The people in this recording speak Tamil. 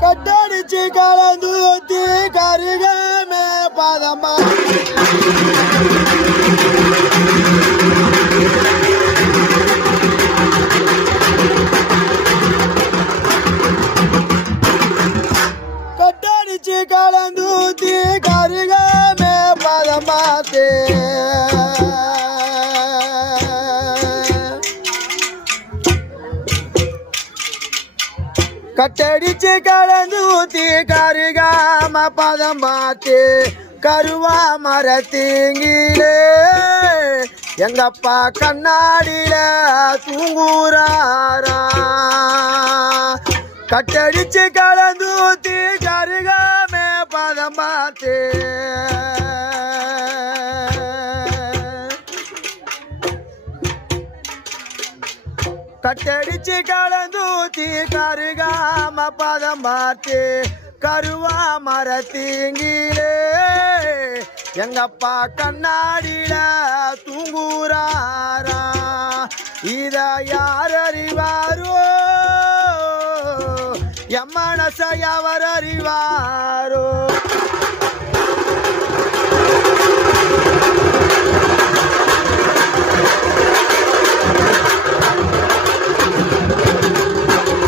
கட்டடிச்சு கலந்து ஒத்தி கருகமே பதமா கட்டடிச்சு கலந்து ஒத்தி கருகமே பதமாத்தே கட்டடிச்சு கலந்து ஊத்தி கருகாம பதம் பார்த்து கருவா மரத்தீங்கிலே. எங்கப்பா கண்ணாடியில தூங்குறாரா? கட்டடிச்சு கலந்து ஊத்தி கருகாம பதம் பார்த்து கட்டடிச்சு கலந்தூத்தி கருகாம பதம் பார்த்து கருவா மரத்தீங்கிலே. எங்கப்பா கண்ணாடியில தூங்குறாரா? இத யார் அறிவாரோ? எம்மனசை அவர் அறிவாரோ?